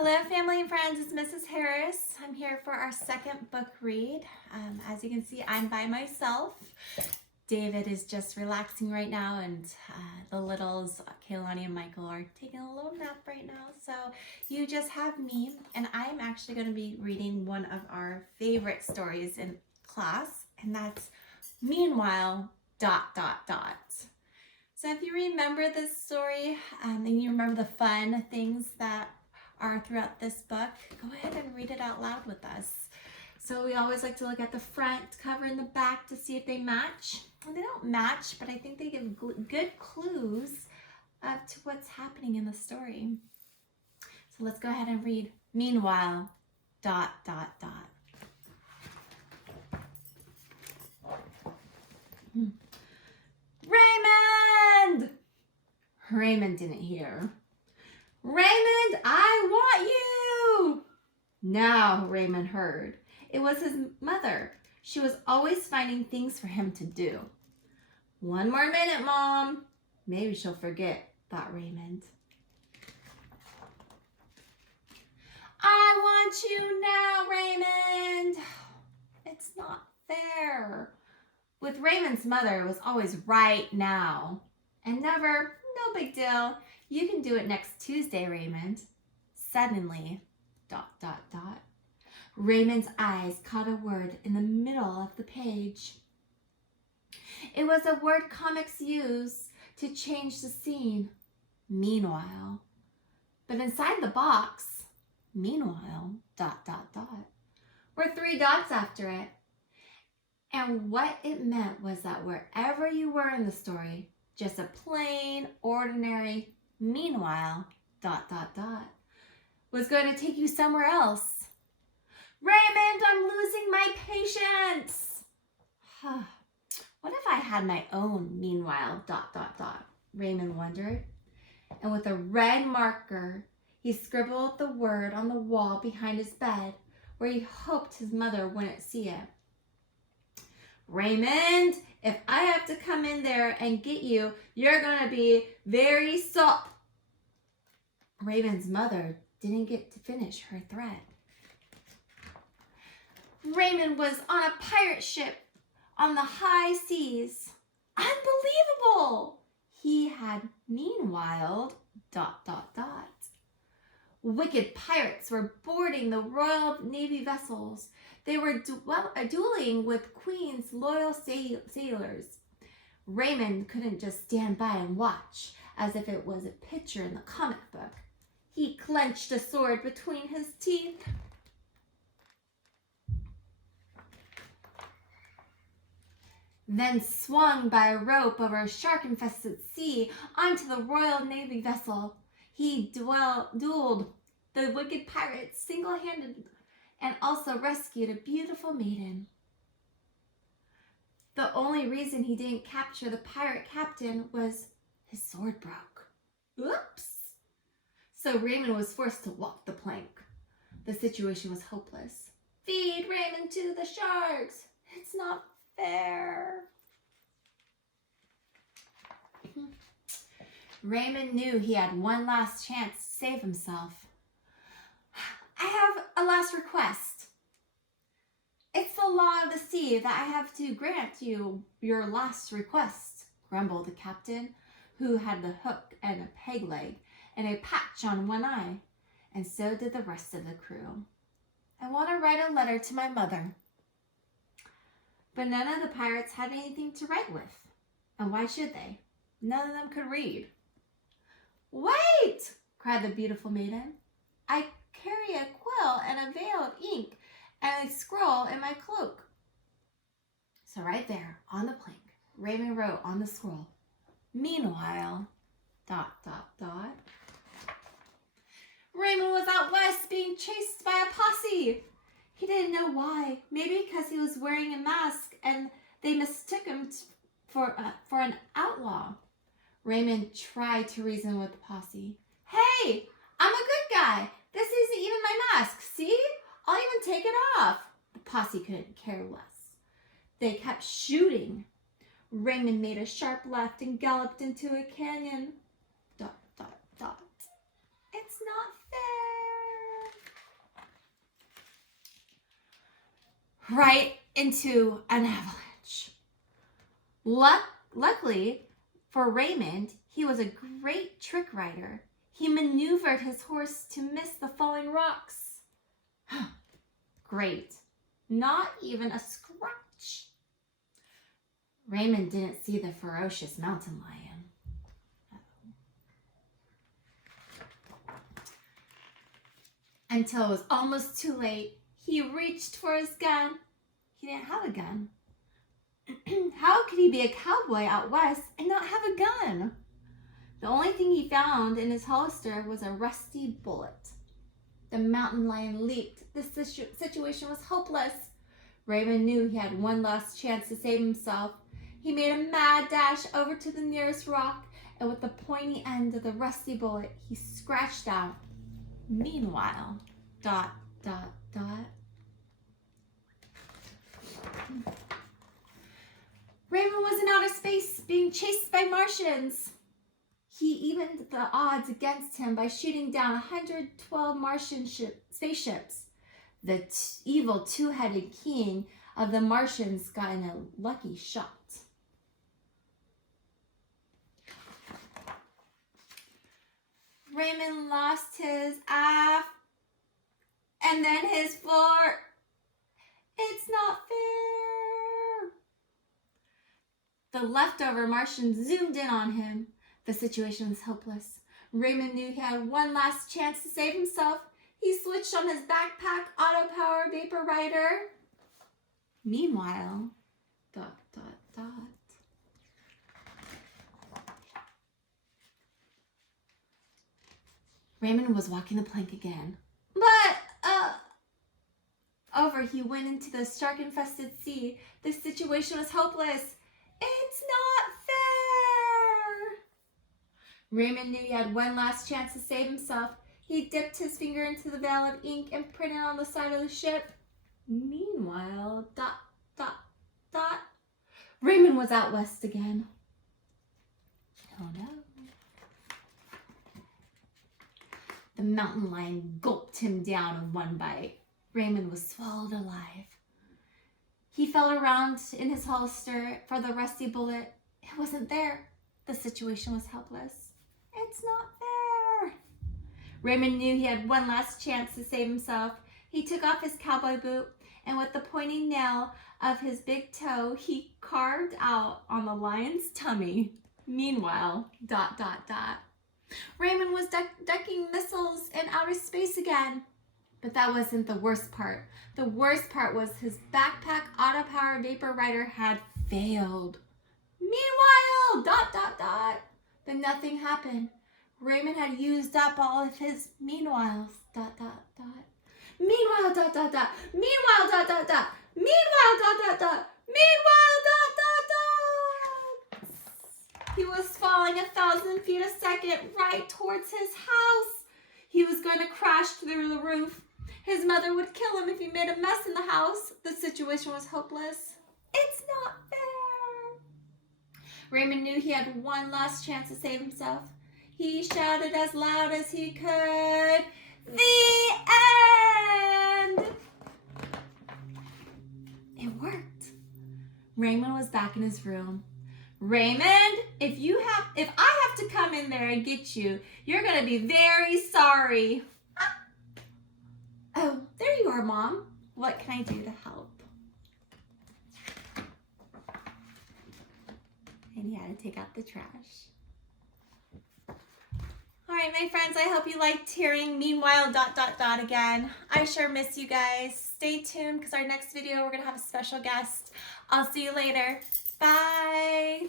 Hello, family and friends. It's Mrs. Harris. I'm here for our second book read. As you can see, I'm by myself. David is just relaxing right now, and the littles, Kaylani and Michael, are taking a little nap right now. So you just have me, and I'm actually going to be reading one of our favorite stories in class, and that's Meanwhile, ... So if you remember this story and you remember the fun things that are throughout this book, go ahead and read it out loud with us. So we always like to look at the front cover and the back to see if they match. Well, they don't match, but I think they give good clues to what's happening in the story. So let's go ahead and read Meanwhile, ... Raymond! Raymond didn't hear. Raymond, I want you! Now Raymond heard. It was his mother. She was always finding things for him to do. One more minute, Mom. Maybe she'll forget, thought Raymond. I want you now, Raymond. It's not fair. With Raymond's mother, it was always right now. And never, no big deal. You can do it next Tuesday, Raymond. Suddenly, ... Raymond's eyes caught a word in the middle of the page. It was a word comics use to change the scene. Meanwhile. But inside the box, meanwhile, ... were 3 dots after it. And what it meant was that wherever you were in the story, just a plain, ordinary meanwhile, ... was going to take you somewhere else. Raymond, I'm losing my patience. What if I had my own meanwhile, ... Raymond wondered. And with a red marker, he scribbled the word on the wall behind his bed, where he hoped his mother wouldn't see it. Raymond, if I have to come in there and get you, you're going to be very sorry. Raymond's mother didn't get to finish her threat. Raymond was on a pirate ship on the high seas. Unbelievable! He had meanwhile ... Wicked pirates were boarding the Royal Navy vessels. They were dueling with Queen's loyal sailors. Raymond couldn't just stand by and watch as if it was a picture in the comic book. He clenched a sword between his teeth. Then swung by a rope over a shark-infested sea onto the Royal Navy vessel. He dueled the wicked pirates single-handed and also rescued a beautiful maiden. The only reason he didn't capture the pirate captain was his sword broke. Oops! So Raymond was forced to walk the plank. The situation was hopeless. Feed Raymond to the sharks! It's not fair. Raymond knew he had one last chance to save himself. I have a last request. It's the law of the sea that I have to grant you your last request, grumbled the captain, who had the hook and a peg leg and a patch on one eye, and so did the rest of the crew. I want to write a letter to my mother. But none of the pirates had anything to write with. And why should they? None of them could read. Wait! Cried the beautiful maiden. I carry a quill and a veil of ink and a scroll in my cloak. So right there on the plank, Raymond wrote on the scroll, Meanwhile, ... Raymond was out west being chased by a posse. He didn't know why. Maybe because he was wearing a mask and they mistook him for an outlaw. Raymond tried to reason with the posse. Hey, I'm a good guy. This isn't even my mask. See? I'll even take it off. The posse couldn't care less. They kept shooting. Raymond made a sharp left and galloped into a canyon. ... It's not fair. right into an avalanche. Luckily for Raymond, he was a great trick rider. He maneuvered his horse to miss the falling rocks. Great. Not even a scratch. Raymond didn't see the ferocious mountain lion. Until it was almost too late, he reached for his gun. He didn't have a gun. How could he be a cowboy out west and not have a gun? The only thing he found in his holster was a rusty bullet. The mountain lion leaped. The situation was hopeless. Raymond knew he had one last chance to save himself. He made a mad dash over to the nearest rock, and with the pointy end of the rusty bullet, he scratched out, "Meanwhile, ... Raymond was in outer space being chased by Martians. He evened the odds against him by shooting down 112 Martian spaceships. The evil two-headed king of the Martians got in a lucky shot. Raymond lost his aff and then his fort. It's not fair. The leftover Martians zoomed in on him. The situation was hopeless. Raymond knew he had one last chance to save himself. He switched on his backpack auto-power vapor rider. Meanwhile, ... Raymond was walking the plank again. But, over he went into the shark-infested sea. The situation was hopeless. It's not fair. Raymond knew he had one last chance to save himself. He dipped his finger into the veil of ink and printed on the side of the ship. Meanwhile, ... Raymond was out west again. Oh no. The mountain lion gulped him down in one bite. Raymond was swallowed alive. He felt around in his holster for the rusty bullet. It wasn't there. The situation was helpless. It's not fair. Raymond knew he had one last chance to save himself. He took off his cowboy boot, and with the pointing nail of his big toe, he carved out on the lion's tummy. Meanwhile, ... Raymond was ducking missiles in outer space again. But that wasn't the worst part. The worst part was his backpack auto-power vapor rider had failed. Meanwhile, ... But nothing happened. Raymond had used up all of his meanwhiles. ... Meanwhile, ... Meanwhile, ... Meanwhile, ... Meanwhile, ... He was falling 1,000 feet a second right towards his house. He was going to crash through the roof. His mother would kill him if he made a mess in the house. The situation was hopeless. It's not fair. Raymond knew he had one last chance to save himself. He shouted as loud as he could, "The end!" It worked. Raymond was back in his room. Raymond, if I have to come in there and get you, you're going to be very sorry. Oh, there you are, Mom. What can I do to help? And he had to take out the trash. All right, my friends, I hope you liked hearing Meanwhile, ... again. I sure miss you guys. Stay tuned because our next video, we're going to have a special guest. I'll see you later. Bye.